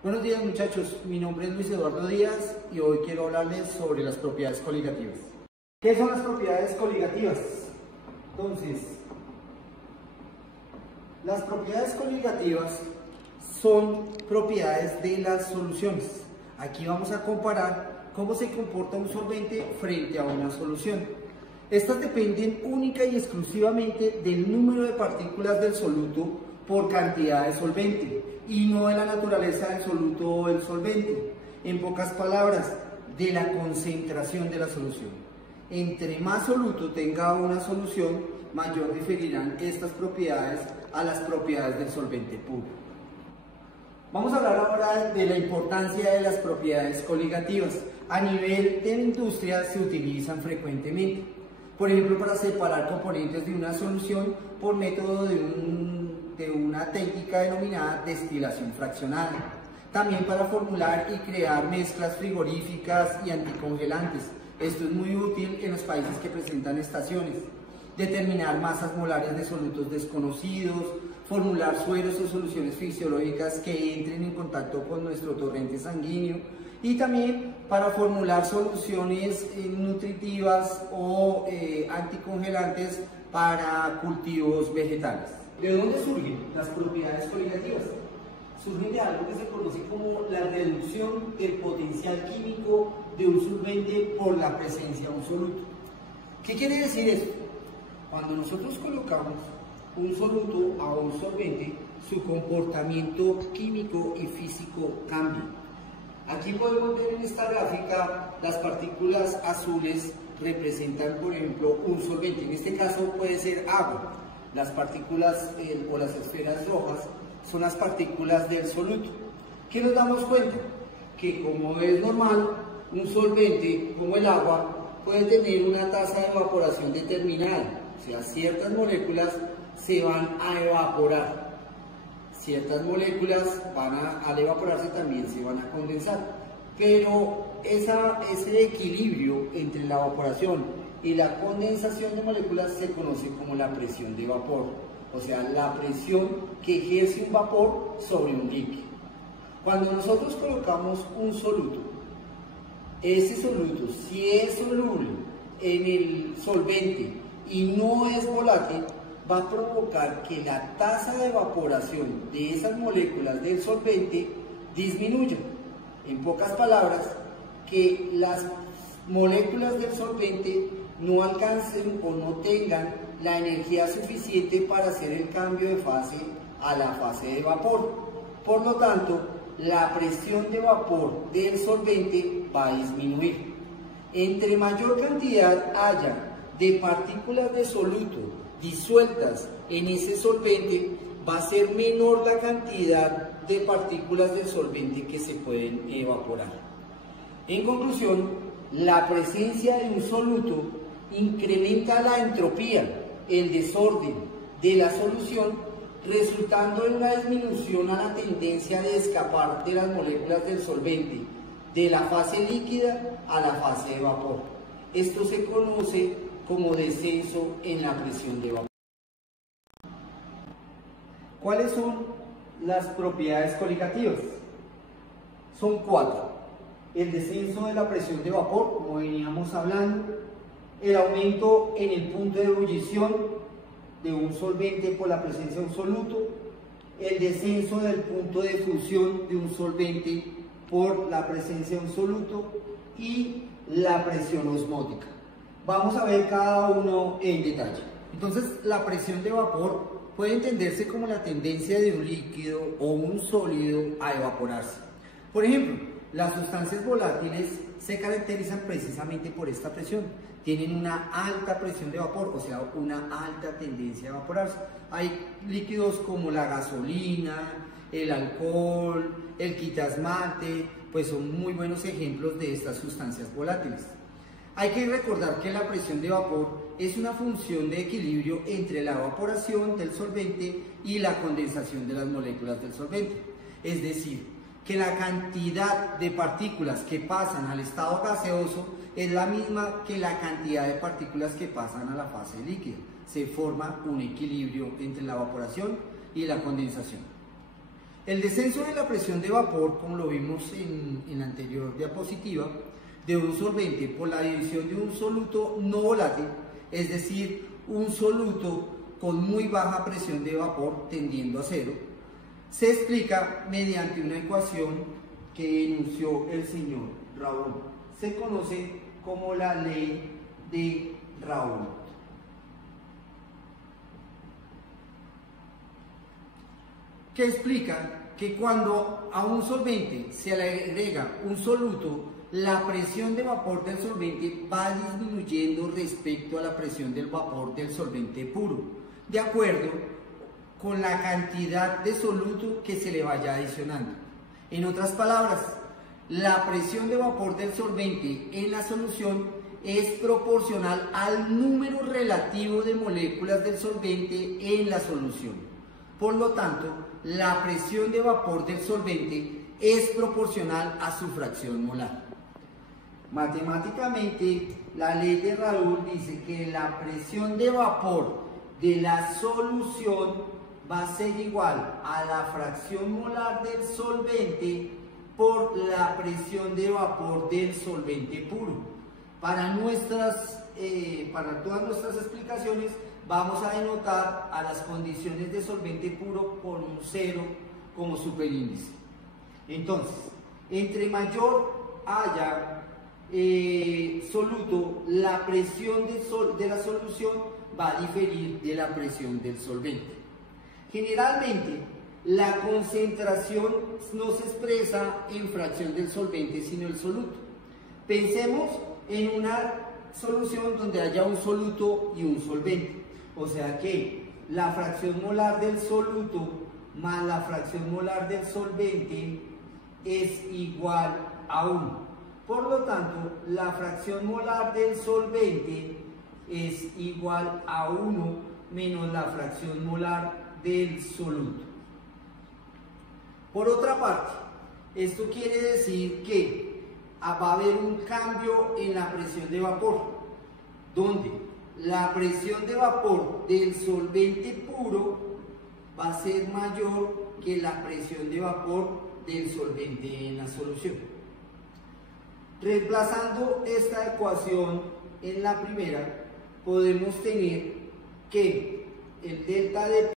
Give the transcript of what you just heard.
Buenos días muchachos, mi nombre es Luis Eduardo Díaz y hoy quiero hablarles sobre las propiedades coligativas. ¿Qué son las propiedades coligativas? Entonces, las propiedades coligativas son propiedades de las soluciones. Aquí vamos a comparar cómo se comporta un solvente frente a una solución. Estas dependen única y exclusivamente del número de partículas del soluto por cantidad de solvente y no de la naturaleza del soluto o del solvente. En pocas palabras, de la concentración de la solución. Entre más soluto tenga una solución, mayor diferirán estas propiedades a las propiedades del solvente puro. Vamos a hablar ahora de la importancia de las propiedades coligativas. A nivel de la industria se utilizan frecuentemente. Por ejemplo, para separar componentes de una solución por método de una técnica denominada destilación fraccionada. También para formular y crear mezclas frigoríficas y anticongelantes. Esto es muy útil en los países que presentan estaciones. Determinar masas molares de solutos desconocidos, formular sueros o soluciones fisiológicas que entren en contacto con nuestro torrente sanguíneo y también para formular soluciones nutritivas o anticongelantes para cultivos vegetales. ¿De dónde surgen las propiedades coligativas? Surgen de algo que se conoce como la reducción del potencial químico de un solvente por la presencia de un soluto. ¿Qué quiere decir esto? Cuando nosotros colocamos un soluto a un solvente, su comportamiento químico y físico cambia. Aquí podemos ver en esta gráfica las partículas azules representan, por ejemplo, un solvente. En este caso puede ser agua. Las partículas o las esferas rojas son las partículas del soluto. ¿Qué nos damos cuenta? Que como es normal, un solvente como el agua puede tener una tasa de evaporación determinada. O sea, ciertas moléculas se van a evaporar. Ciertas moléculas al evaporarse también se van a condensar. Pero ese equilibrio entre la evaporación y la condensación de moléculas se conoce como la presión de vapor. O sea, la presión que ejerce un vapor sobre un líquido. Cuando nosotros colocamos un soluto, ese soluto, si es soluble en el solvente y no es volátil, va a provocar que la tasa de evaporación de esas moléculas del solvente disminuya. En pocas palabras, que las moléculas del solvente no alcancen o no tengan la energía suficiente para hacer el cambio de fase a la fase de vapor. Por lo tanto, la presión de vapor del solvente va a disminuir. Entre mayor cantidad haya de partículas de soluto disueltas en ese solvente, va a ser menor la cantidad de partículas del solvente que se pueden evaporar. En conclusión, la presencia de un soluto incrementa la entropía, el desorden de la solución, resultando en una disminución a la tendencia de escapar de las moléculas del solvente de la fase líquida a la fase de vapor. Esto se conoce como descenso en la presión de vapor. ¿Cuáles son las propiedades coligativas? Son 4. El descenso de la presión de vapor, como veníamos hablando, el aumento en el punto de ebullición de un solvente por la presencia de un soluto, el descenso del punto de fusión de un solvente por la presencia de un soluto y la presión osmótica. Vamos a ver cada uno en detalle. Entonces, la presión de vapor puede entenderse como la tendencia de un líquido o un sólido a evaporarse. Por ejemplo, las sustancias volátiles se caracterizan precisamente por esta presión. Tienen una alta presión de vapor, o sea, una alta tendencia a evaporarse. Hay líquidos como la gasolina, el alcohol, el quitasmate, pues son muy buenos ejemplos de estas sustancias volátiles. Hay que recordar que la presión de vapor es una función de equilibrio entre la evaporación del solvente y la condensación de las moléculas del solvente. Es decir, que la cantidad de partículas que pasan al estado gaseoso es la misma que la cantidad de partículas que pasan a la fase líquida. Se forma un equilibrio entre la evaporación y la condensación. El descenso de la presión de vapor, como lo vimos en la anterior diapositiva, de un solvente por la división de un soluto no volátil, es decir, un soluto con muy baja presión de vapor tendiendo a cero, se explica mediante una ecuación que enunció el señor Raoult. Se conoce como la ley de Raoult. Que explica que cuando a un solvente se le agrega un soluto, la presión de vapor del solvente va disminuyendo respecto a la presión del vapor del solvente puro, de acuerdo con la cantidad de soluto que se le vaya adicionando. En otras palabras, la presión de vapor del solvente en la solución es proporcional al número relativo de moléculas del solvente en la solución. Por lo tanto, la presión de vapor del solvente es proporcional a su fracción molar. Matemáticamente, la ley de Raoult dice que la presión de vapor de la solución va a ser igual a la fracción molar del solvente por la presión de vapor del solvente puro. Para todas nuestras explicaciones vamos a denotar a las condiciones de solvente puro por un 0 como superíndice. Entonces, entre mayor haya soluto, la presión de la solución va a diferir de la presión del solvente. Generalmente, la concentración no se expresa en fracción del solvente, sino el soluto. Pensemos en una solución donde haya un soluto y un solvente. O sea que la fracción molar del soluto más la fracción molar del solvente es igual a 1. Por lo tanto, la fracción molar del solvente es igual a 1 menos la fracción molar del soluto. Por otra parte, esto quiere decir que va a haber un cambio en la presión de vapor, donde la presión de vapor del solvente puro va a ser mayor que la presión de vapor del solvente en la solución. Reemplazando esta ecuación en la primera, podemos tener que el delta de